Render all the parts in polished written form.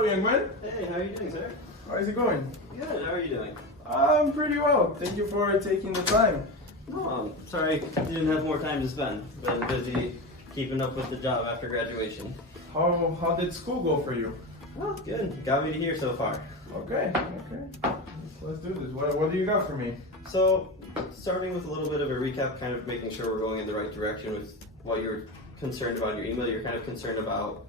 Hello, young man. Hey, how are you doing, sir? How is it going? Good, how are you doing? I'm pretty well. Thank you for taking the time. No, I'm sorry you didn't have more time to spend. Been busy keeping up with the job after graduation. How did school go for you? Well, good. Got me to here so far. Okay. Let's do this. What do you got for me? So, starting with a little bit of a recap, kind of making sure we're going in the right direction with what you're concerned about in your email. You're kind of concerned about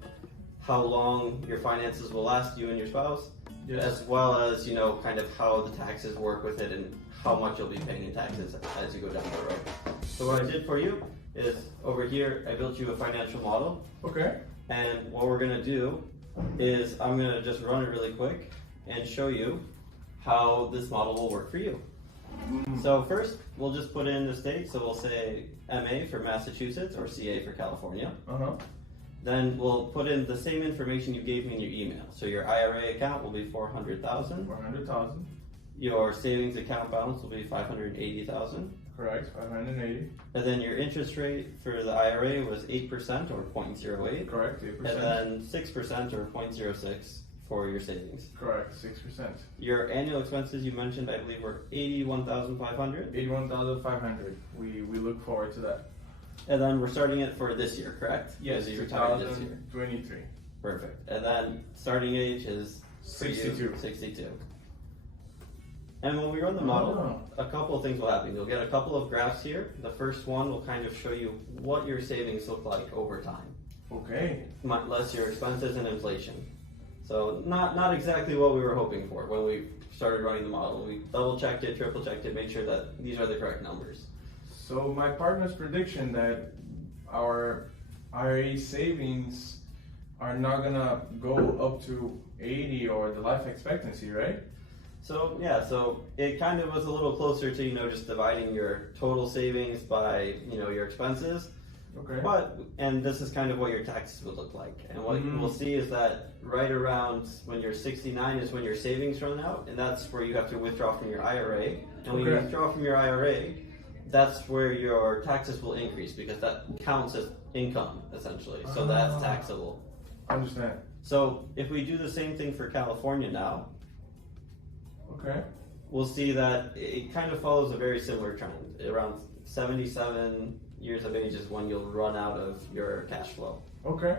how long your finances will last, you and your spouse, Yes. as well as, kind of how the taxes work with it and how much you'll be paying in taxes as you go down the road. So what I did for you is, over here, I built you a financial model. Okay. And what we're gonna do is I'm gonna just run it really quick and show you how this model will work for you. So first, we'll just put in the state. So we'll say MA for Massachusetts or CA for California. Then we'll put in the same information you gave me in your email. So your IRA account will be 400,000. 400,000. Your savings account balance will be 580,000. Correct. 580. And then your interest rate for the IRA was 8% or 0.08. Correct. 8%. And then 6% or 0.06 for your savings. Correct. 6%. Your annual expenses you mentioned, I believe, were 81,500. 81,500. We look forward to that. And then we're starting it for this year, correct? Yes. Because you retired this year. 2023. Perfect. And then starting age is 62. 62. And when we run the model, a couple of things will happen. You'll get a couple of graphs here. The first one will kind of show you what your savings look like over time. Okay. Less your expenses and inflation. So not exactly what we were hoping for when we started running the model. We double checked it, triple checked it, made sure that these are the correct numbers. So my partner's prediction that our IRA savings are not gonna go up to 80 or the life expectancy, right? So yeah, so it kind of was a little closer to, just dividing your total savings by, your expenses. Okay. And this is kind of what your taxes would look like. And what we'll see is that right around when you're 69 is when your savings run out, and that's where you have to withdraw from your IRA. And when you withdraw from your IRA, that's where your taxes will increase because that counts as income, essentially. So that's taxable. Understand. So if we do the same thing for California now, okay, we'll see that it kind of follows a very similar trend. Around 77 years of age is when you'll run out of your cash flow. Okay.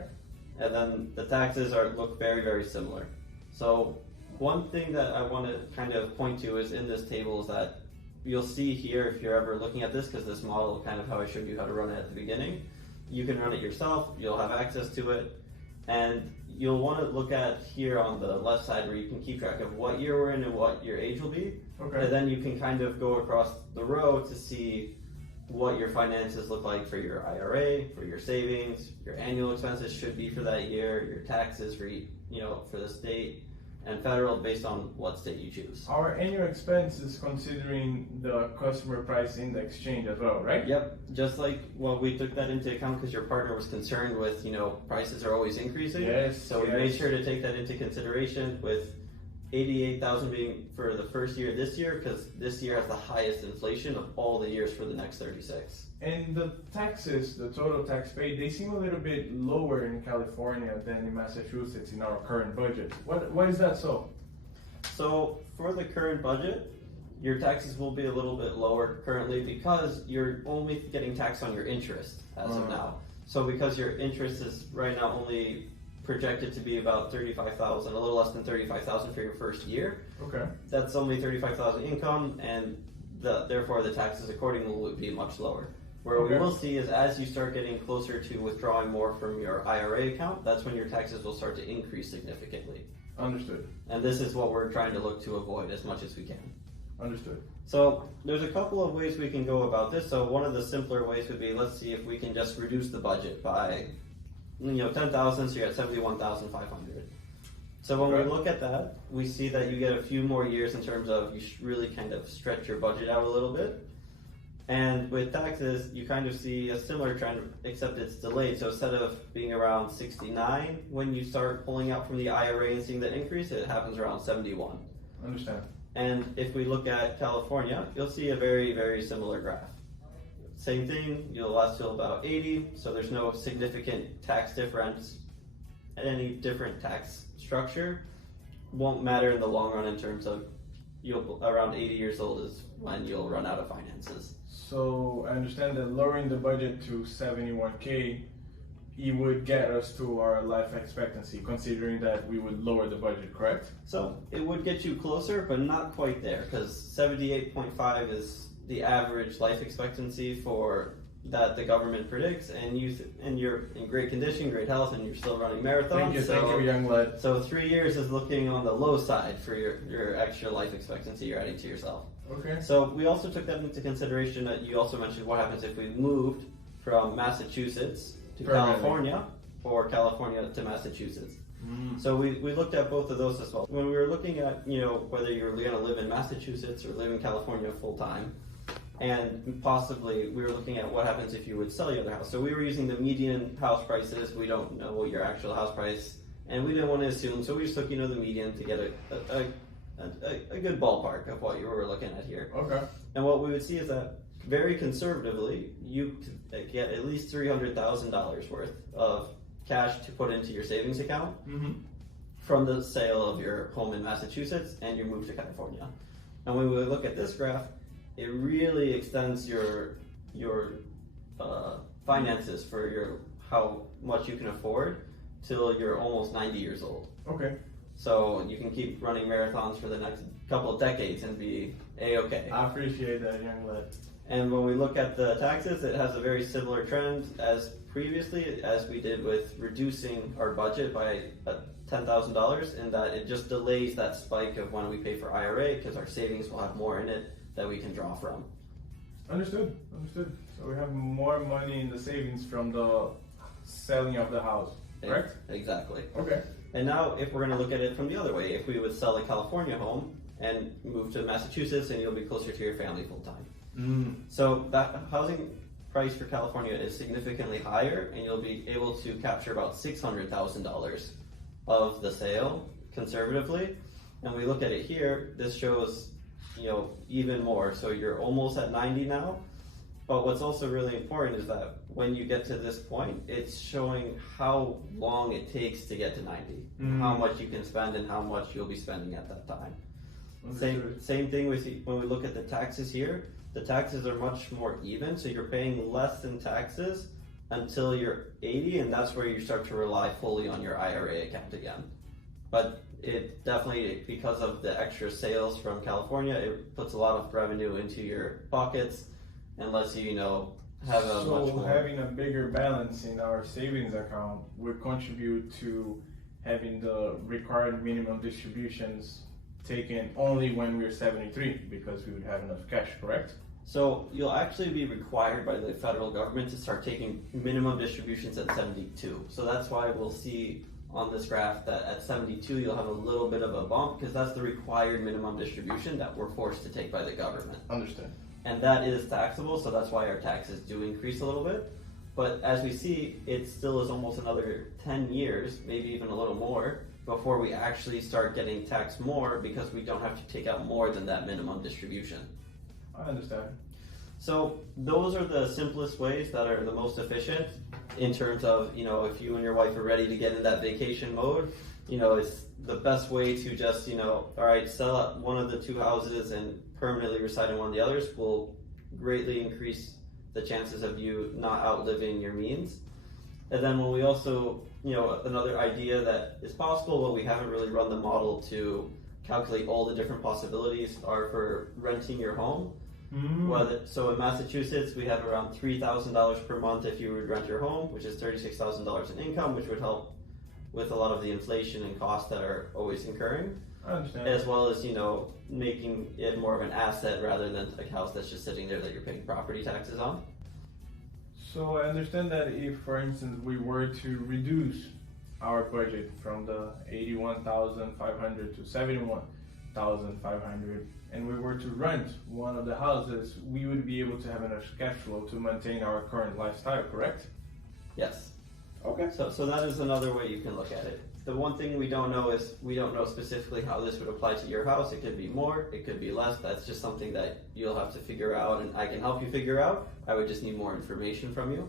And then the taxes look very, very similar. So one thing that I want to kind of point to is in this table is that you'll see here, if you're ever looking at this, because this model, kind of how I showed you how to run it at the beginning, you can run it yourself, you'll have access to it, and you'll want to look at here on the left side where you can keep track of what year we're in and what your age will be. Okay. And then you can kind of go across the row to see what your finances look like for your IRA, for your savings, your annual expenses should be for that year, your taxes for for the state and federal based on what state you choose. Our annual expense is considering the customer price index change as well, right? Yep, just like we took that into account because your partner was concerned with prices are always increasing. Yes. So we made sure to take that into consideration with 88,000 being for the first year this year because this year has the highest inflation of all the years for the next 36. And the taxes, the total tax paid, they seem a little bit lower in California than in Massachusetts in our current budget. Why is that so? So for the current budget, your taxes will be a little bit lower currently because you're only getting taxed on your interest as of now. So because your interest is right now only projected to be about 35,000, a little less than 35,000 for your first year. Okay. That's only 35,000 income, and therefore the taxes accordingly will be much lower. Where we will see is as you start getting closer to withdrawing more from your IRA account, that's when your taxes will start to increase significantly. Understood. And this is what we're trying to look to avoid as much as we can. Understood. So there's a couple of ways we can go about this. So one of the simpler ways would be, let's see if we can just reduce the budget by 10,000, so you're at 71,500. So when we look at that, we see that you get a few more years in terms of you really kind of stretch your budget out a little bit. And with taxes, you kind of see a similar trend, except it's delayed. So instead of being around 69 when you start pulling out from the IRA and seeing that increase, it happens around 71. Understand. And if we look at California, you'll see a very, very similar graph. Same thing, you'll last till about 80, so there's no significant tax difference any different tax structure won't matter in the long run in terms of you'll around 80 years old is when you'll run out of finances. So I understand that lowering the budget to 71K, it would get us to our life expectancy, considering that we would lower the budget, correct? So it would get you closer, but not quite there, because 78.5 is the average life expectancy for that the government predicts, and you're in great condition, great health, and you're still running marathons. Thank you, young lad. So 3 years is looking on the low side for your extra life expectancy you're adding to yourself. Okay. So we also took that into consideration. That you also mentioned what happens if we moved from Massachusetts to California, or California to Massachusetts. So we looked at both of those as well. When we were looking at whether you're going to live in Massachusetts or live in California full time, and possibly we were looking at what happens if you would sell your other house. So we were using the median house prices. We don't know your actual house price, and we didn't want to assume. So we just took the median to get a good ballpark of what you were looking at here. Okay. And what we would see is that very conservatively, you could get at least $300,000 worth of cash to put into your savings account from the sale of your home in Massachusetts and your move to California. And when we look at this graph, it really extends your finances for how much you can afford till you're almost 90 years old. Okay. So you can keep running marathons for the next couple of decades and be A-okay. I appreciate that, young lad. And when we look at the taxes, it has a very similar trend as previously, as we did with reducing our budget by $10,000, in that it just delays that spike of when we pay for IRA, because our savings will have more in it that we can draw from. Understood. So we have more money in the savings from the selling of the house, correct? Exactly. Okay. And now if we're going to look at it from the other way, if we would sell a California home and move to Massachusetts, and you'll be closer to your family full time. So that housing price for California is significantly higher, and you'll be able to capture about $600,000 of the sale conservatively. And we look at it here, this shows even more. So you're almost at 90 now. But what's also really important is that when you get to this point, it's showing how long it takes to get to 90, how much you can spend and how much you'll be spending at that time. Same thing with when we look at the taxes here. The taxes are much more even, so you're paying less in taxes until you're 80, and that's where you start to rely fully on your IRA account again. But it definitely, because of the extra sales from California, it puts a lot of revenue into your pockets and lets you, have a much more. Having a bigger balance in our savings account would contribute to having the required minimum distributions taken only when we're 73, because we would have enough cash, correct? So you'll actually be required by the federal government to start taking minimum distributions at 72. So that's why we'll see on this graph that at 72 you'll have a little bit of a bump, because that's the required minimum distribution that we're forced to take by the government. Understand. And that is taxable, so that's why our taxes do increase a little bit. But as we see, it still is almost another 10 years, maybe even a little more, before we actually start getting taxed more, because we don't have to take out more than that minimum distribution. I understand. So those are the simplest ways that are the most efficient in terms of, if you and your wife are ready to get in that vacation mode, it's the best way to just, all right, sell up one of the two houses and permanently reside in one of the others will greatly increase the chances of you not outliving your means. And then when we also, another idea that is possible, but we haven't really run the model to calculate all the different possibilities, are for renting your home. So in Massachusetts, we have around $3,000 per month if you would rent your home, which is $36,000 in income, which would help with a lot of the inflation and costs that are always incurring. I understand. As well as, making it more of an asset rather than a house that's just sitting there that you're paying property taxes on. So I understand that if, for instance, we were to reduce our budget from the 81,500 to 71,500, and we were to rent one of the houses, we would be able to have enough cash flow to maintain our current lifestyle, correct? Yes. Okay. So that is another way you can look at it. The one thing we don't know is we don't know specifically how this would apply to your house. It could be more, it could be less. That's just something that you'll have to figure out, and I can help you figure out. I would just need more information from you.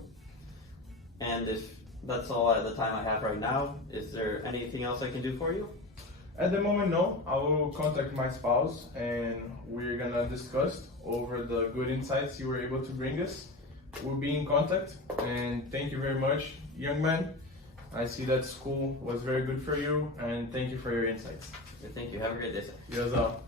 And if that's all at the time I have right now. Is there anything else I can do for you? At the moment, no. I will contact my spouse and we're gonna discuss over the good insights you were able to bring us. We'll be in contact, and thank you very much, young man. I see that school was very good for you, and thank you for your insights. Thank you. Have a great day, sir. You as well.